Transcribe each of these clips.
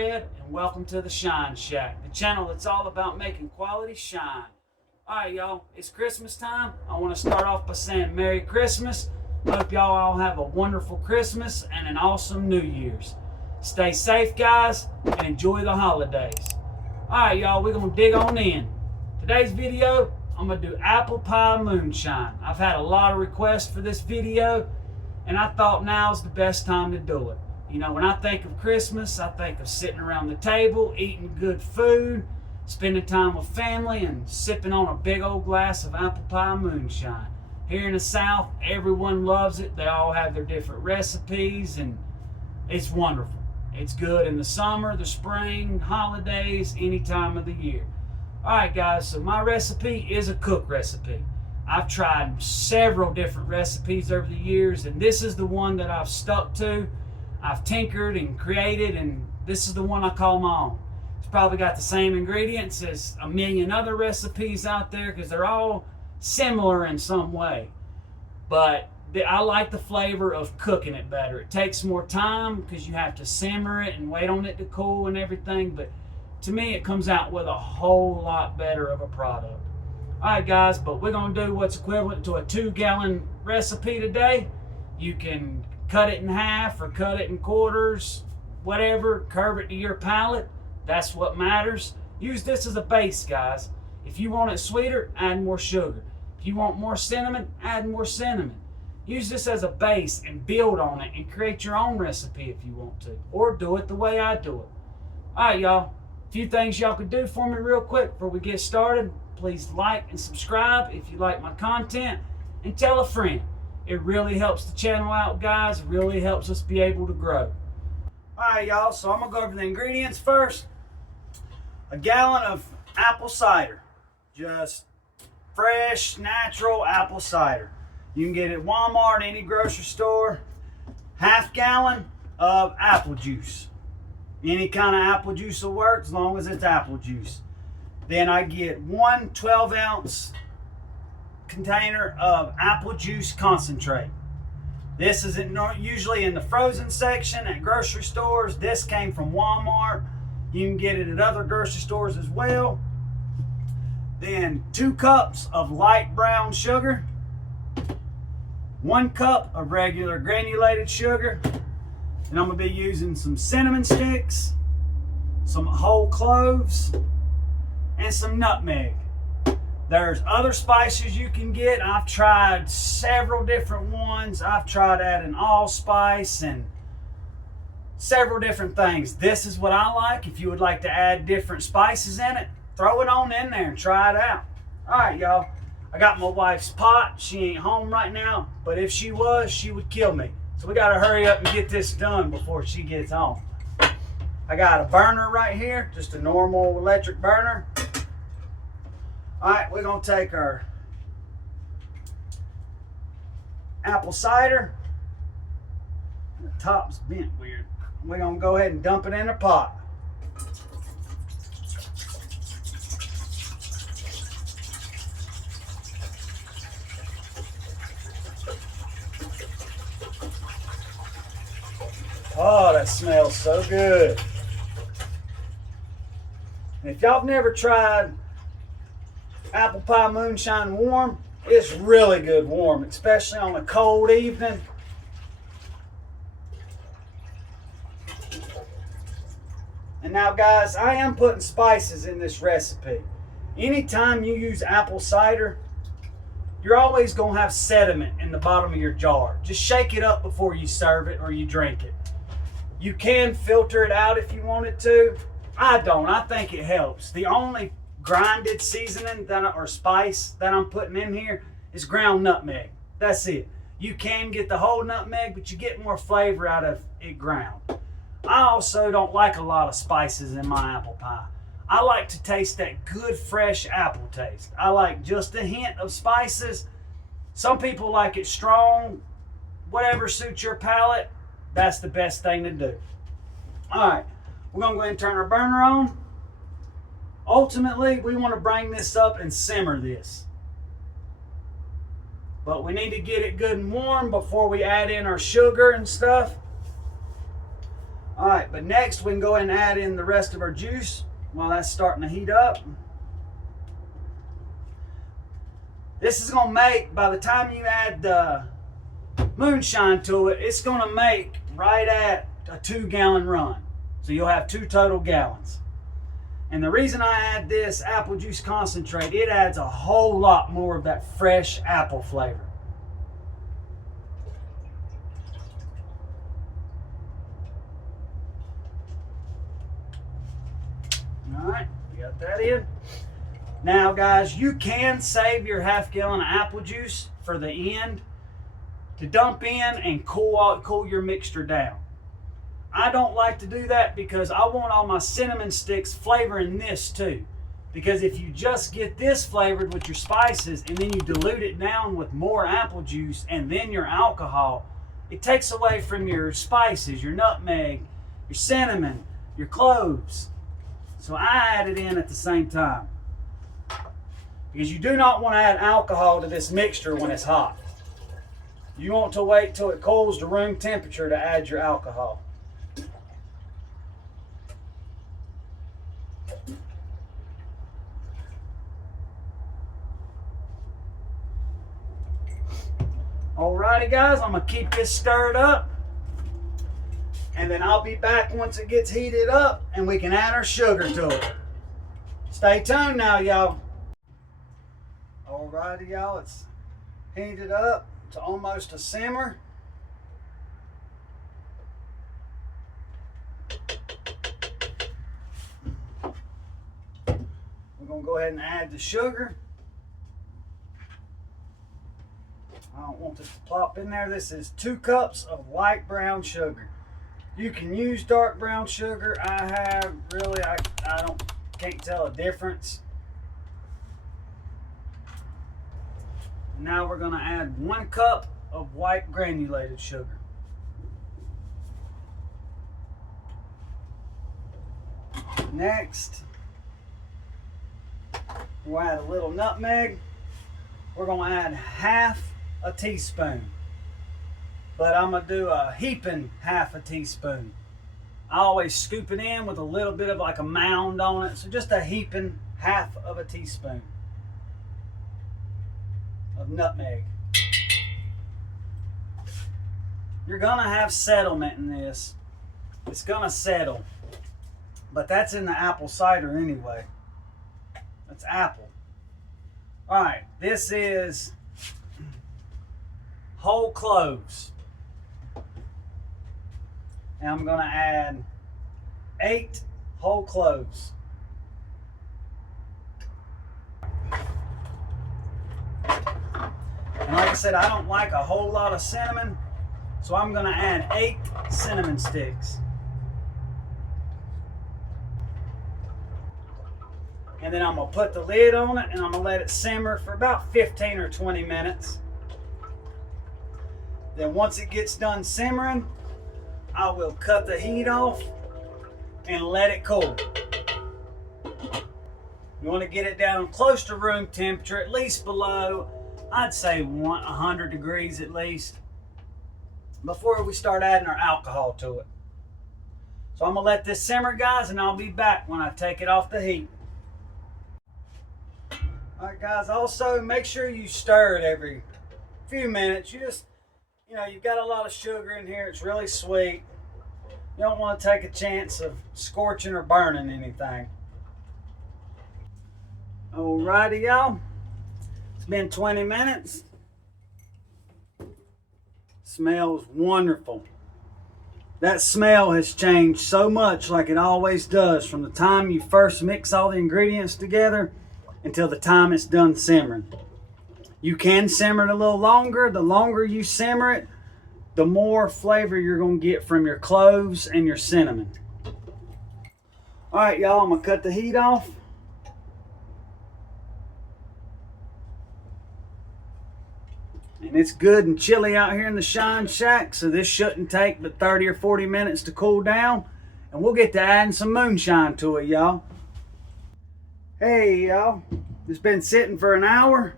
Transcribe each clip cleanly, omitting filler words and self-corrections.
Red, and welcome to the Shine Shack, the channel that's all about making quality shine. Alright y'all, it's Christmas time. I want to start off by saying Merry Christmas. Hope y'all all have a wonderful Christmas and an awesome New Year's. Stay safe guys, and enjoy the holidays. Alright y'all, we're going to dig on in. Today's video, I'm going to do apple pie moonshine. I've had a lot of requests for this video, and I thought now's the best time to do it. You know, when I think of Christmas, I think of sitting around the table, eating good food, spending time with family, and sipping on a big old glass of apple pie moonshine. Here in the South, everyone loves it. They all have their different recipes, and it's wonderful. It's good in the summer, the spring, holidays, any time of the year. All right, guys, so my recipe is a cook recipe. I've tried several different recipes over the years, and this is the one that I've stuck to. I've tinkered and created, and this is the one I call my own. It's probably got the same ingredients as a million other recipes out there because they're all similar in some way. But I like the flavor of cooking it better. It takes more time because you have to simmer it and wait on it to cool and everything, but to me it comes out with a whole lot better of a product. Alright guys, but we're going to do what's equivalent to a 2-gallon recipe today. You can cut it in half or cut it in quarters, whatever, curve it to your palate. That's what matters. Use this as a base, guys. If you want it sweeter, add more sugar. If you want more cinnamon, add more cinnamon. Use this as a base and build on it and create your own recipe if you want to, or do it the way I do it. Alright y'all, a few things y'all could do for me real quick before we get started. Please like and subscribe if you like my content, and tell a friend. It really helps the channel out, guys. It really helps us be able to grow. Alright y'all, so I'm going to go over the ingredients first. A gallon of apple cider. Just fresh, natural apple cider. You can get it at Walmart, any grocery store. Half gallon of apple juice. Any kind of apple juice will work as long as it's apple juice. Then I get one 12-ounce container of apple juice concentrate. This isn't usually in the frozen section at grocery stores. This came from Walmart. You can get it at other grocery stores as well. Then 2 cups of light brown sugar, 1 cup of regular granulated sugar, and I'm going to be using some cinnamon sticks, some whole cloves, and some nutmeg. There's other spices you can get. I've tried several different ones. I've tried adding allspice and several different things. This is what I like. If you would like to add different spices in it, throw it on in there and try it out. All right, y'all. I got my wife's pot. She ain't home right now, but if she was, she would kill me. So we got to hurry up and get this done before she gets home. I got a burner right here, just a normal electric burner. All right, we're going to take our apple cider. The top's bent weird. We're going to go ahead and dump it in a pot. Oh, that smells so good. And if y'all have never tried apple pie moonshine warm, it's really good warm, especially on a cold evening. And now guys, I am putting spices in this recipe. Anytime you use apple cider, you're always going to have sediment in the bottom of your jar. Just shake it up before you serve it or you drink it. You can filter it out if you wanted to. I don't. I think it helps. The only grinded seasoning or spice that I'm putting in here is ground nutmeg. That's it. You can get the whole nutmeg, but you get more flavor out of it ground. I also don't like a lot of spices in my apple pie. I like to taste that good fresh apple taste. I like just a hint of spices. Some people like it strong. Whatever suits your palate, that's the best thing to do. All right, we're going to go ahead and turn our burner on. Ultimately, we want to bring this up and simmer this. But we need to get it good and warm before we add in our sugar and stuff. All right, but next we can go ahead and add in the rest of our juice while that's starting to heat up. This is gonna make, by the time you add the moonshine to it, it's gonna make right at a 2-gallon run. So you'll have 2 total gallons. And the reason I add this apple juice concentrate, it adds a whole lot more of that fresh apple flavor. All right, we got that in. Now guys, you can save your half gallon of apple juice for the end to dump in and cool your mixture down. I don't like to do that because I want all my cinnamon sticks flavoring this too. Because if you just get this flavored with your spices and then you dilute it down with more apple juice and then your alcohol, it takes away from your spices, your nutmeg, your cinnamon, your cloves. So I add it in at the same time. Because you do not want to add alcohol to this mixture when it's hot. You want to wait till it cools to room temperature to add your alcohol. Alrighty guys, I'm going to keep this stirred up. And then I'll be back once it gets heated up and we can add our sugar to it. Stay tuned now, y'all. Alrighty, y'all, it's heated up to almost a simmer. We're going to go ahead and add the sugar. I don't want this to plop in there. This is 2 cups of light brown sugar. You can use dark brown sugar. I have really, I can't tell a difference. Now we're going to add 1 cup of white granulated sugar. Next, we'll add a little nutmeg. We're going to add half a teaspoon. But I'm going to do a heaping half a teaspoon. I always scoop it in with a little bit of like a mound on it. So just a heaping half of a teaspoon of nutmeg. You're gonna have settlement in this. It's gonna settle. But that's in the apple cider anyway. That's apple. Alright, this is whole cloves. And I'm gonna add 8 whole cloves. And like I said, I don't like a whole lot of cinnamon, so I'm going to add 8 cinnamon sticks. And then I'm going to put the lid on it and I'm going to let it simmer for about 15 or 20 minutes. Then once it gets done simmering, I will cut the heat off and let it cool. You want to get it down close to room temperature, at least below, I'd say 100 degrees at least, before we start adding our alcohol to it. So I'm going to let this simmer, guys, and I'll be back when I take it off the heat. Alright guys, also make sure you stir it every few minutes. You've got a lot of sugar in here. It's really sweet. You don't want to take a chance of scorching or burning anything. Alrighty, y'all. It's been 20 minutes. Smells wonderful. That smell has changed so much, like it always does, from the time you first mix all the ingredients together until the time it's done simmering. You can simmer it a little longer. The longer you simmer it, the more flavor you're going to get from your cloves and your cinnamon. Alright, y'all, I'm going to cut the heat off. And it's good and chilly out here in the Shine Shack, so this shouldn't take but 30 or 40 minutes to cool down. And we'll get to adding some moonshine to it, y'all. Hey, y'all. It's been sitting for an hour.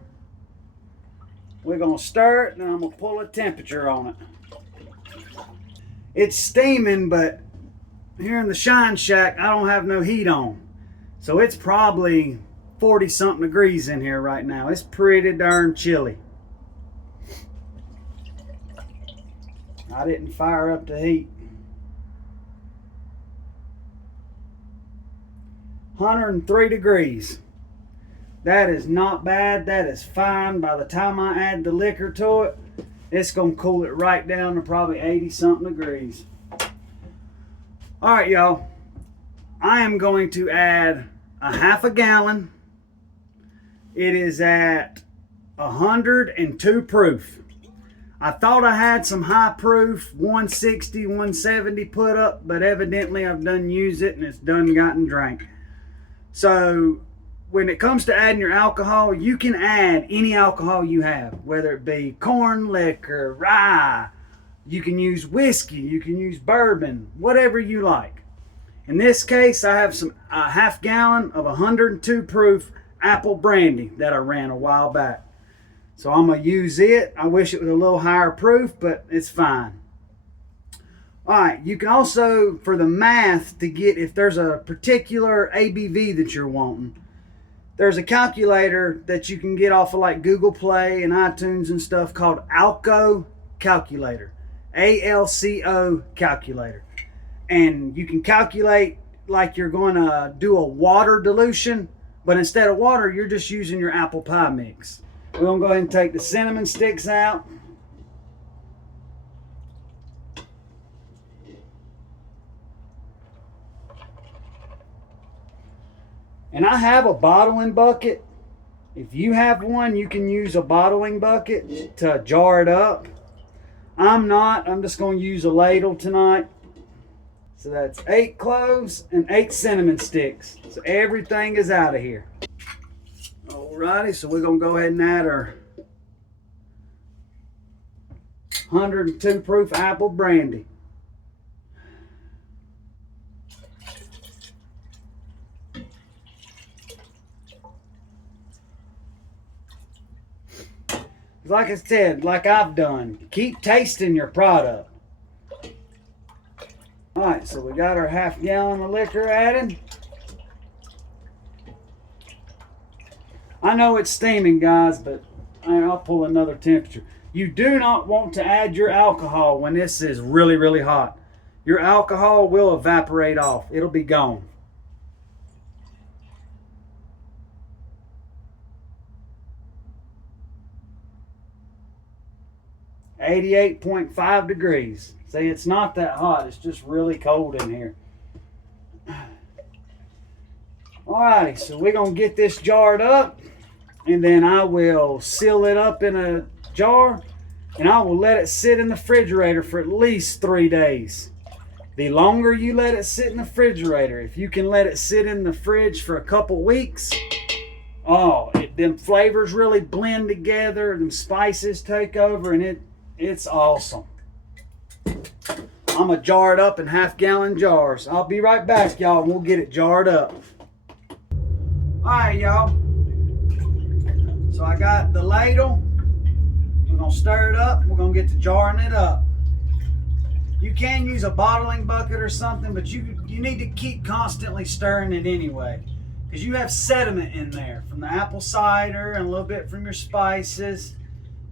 We're going to stir it, and I'm going to pull a temperature on it. It's steaming, but here in the Shine Shack, I don't have no heat on. So it's probably 40 something degrees in here right now. It's pretty darn chilly. I didn't fire up the heat. 103 degrees. That is not bad. That is fine. By the time I add the liquor to it, it's going to cool it right down to probably 80 something degrees. All right, y'all. I am going to add a half a gallon. It is at 102 proof. I thought I had some high proof 160, 170 put up, but evidently I've done used it and it's done gotten drank. So when it comes to adding your alcohol, you can add any alcohol you have, whether it be corn liquor, rye, you can use whiskey, you can use bourbon, whatever you like. In this case, I have a half gallon of 102 proof apple brandy that I ran a while back. So I'm going to use it. I wish it was a little higher proof, but it's fine. All right, you can also, for the math, to get if there's a particular ABV that you're wanting, there's a calculator that you can get off of like Google Play and iTunes and stuff called Alco Calculator. ALCO Calculator. And you can calculate like you're going to do a water dilution, but instead of water, you're just using your apple pie mix. We're going to go ahead and take the cinnamon sticks out. And I have a bottling bucket. If you have one, you can use a bottling bucket to jar it up. I'm just going to use a ladle tonight. So that's 8 cloves and 8 cinnamon sticks. So everything is out of here. Alrighty, so we're going to go ahead and add our 102 proof apple brandy. Like I said, like I've done, keep tasting your product. Alright, so we got our half gallon of liquor added. I know it's steaming, guys, but I'll pull another temperature. You do not want to add your alcohol when this is really, really hot. Your alcohol will evaporate off. It'll be gone. .5 degrees. See, it's not that hot. It's just really cold in here. Alrighty, so we're going to get this jarred up, and then I will seal it up in a jar, and I will let it sit in the refrigerator for at least 3 days. The longer you let it sit in the refrigerator, if you can let it sit in the fridge for a couple weeks, them flavors really blend together, them spices take over, and it's awesome. I'm going to jar it up in half-gallon jars. I'll be right back, y'all, and we'll get it jarred up. Alright, y'all. So I got the ladle. We're going to stir it up. We're going to get to jarring it up. You can use a bottling bucket or something, but you need to keep constantly stirring it anyway, because you have sediment in there from the apple cider and a little bit from your spices.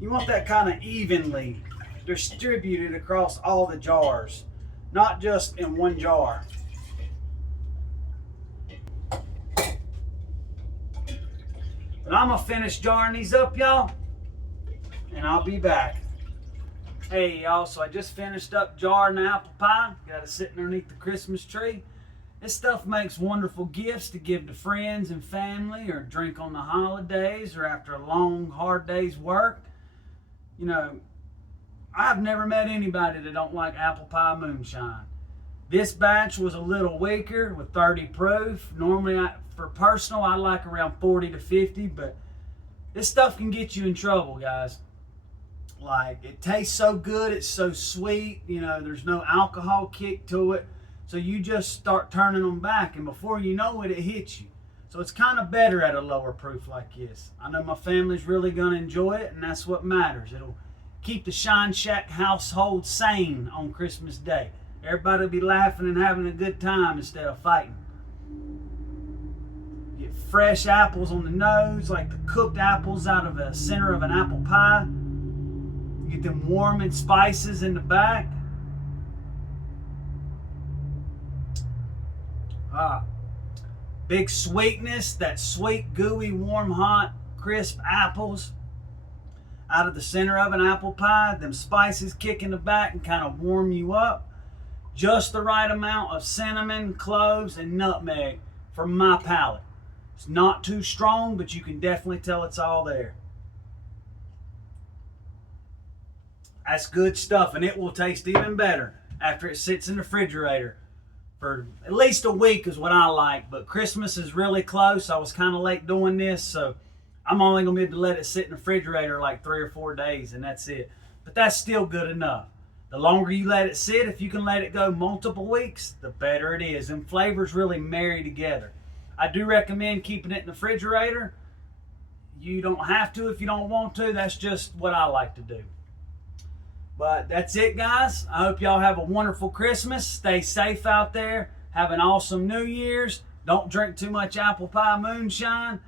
You want that kind of evenly distributed across all the jars, not just in one jar. But I'm gonna finish jarring these up, y'all, and I'll be back. Hey y'all, so I just finished up jarring the apple pie. Got it sitting underneath the Christmas tree. This stuff makes wonderful gifts to give to friends and family, or drink on the holidays, or after a long, hard day's work. You know, I've never met anybody that don't like apple pie moonshine. This batch was a little weaker with 30 proof. Normally, for personal, I like around 40 to 50, but this stuff can get you in trouble, guys. Like, it tastes so good, it's so sweet, you know, there's no alcohol kick to it. So you just start turning them back, and before you know it, it hits you. So it's kind of better at a lower proof like this. I know my family's really going to enjoy it, and that's what matters. It'll keep the Shine Shack household sane on Christmas Day. Everybody will be laughing and having a good time instead of fighting. Get fresh apples on the nose, like the cooked apples out of the center of an apple pie. Get them warming spices in the back. Big sweetness, that sweet, gooey, warm, hot, crisp apples out of the center of an apple pie. Them spices kick in the back and kind of warm you up. Just the right amount of cinnamon, cloves, and nutmeg for my palate. It's not too strong, but you can definitely tell it's all there. That's good stuff, and it will taste even better after it sits in the refrigerator for at least a week is what I like. But Christmas is really close. I was kind of late doing this, so I'm only going to be able to let it sit in the refrigerator like 3 or 4 days, and that's it. But that's still good enough. The longer you let it sit, if you can let it go multiple weeks, the better it is. And flavors really marry together. I do recommend keeping it in the refrigerator. You don't have to if you don't want to. That's just what I like to do. But that's it, guys. I hope y'all have a wonderful Christmas. Stay safe out there. Have an awesome New Year's. Don't drink too much apple pie moonshine.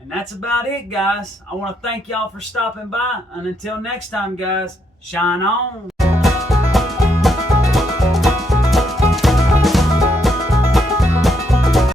And that's about it, guys. I want to thank y'all for stopping by. And until next time, guys, shine on.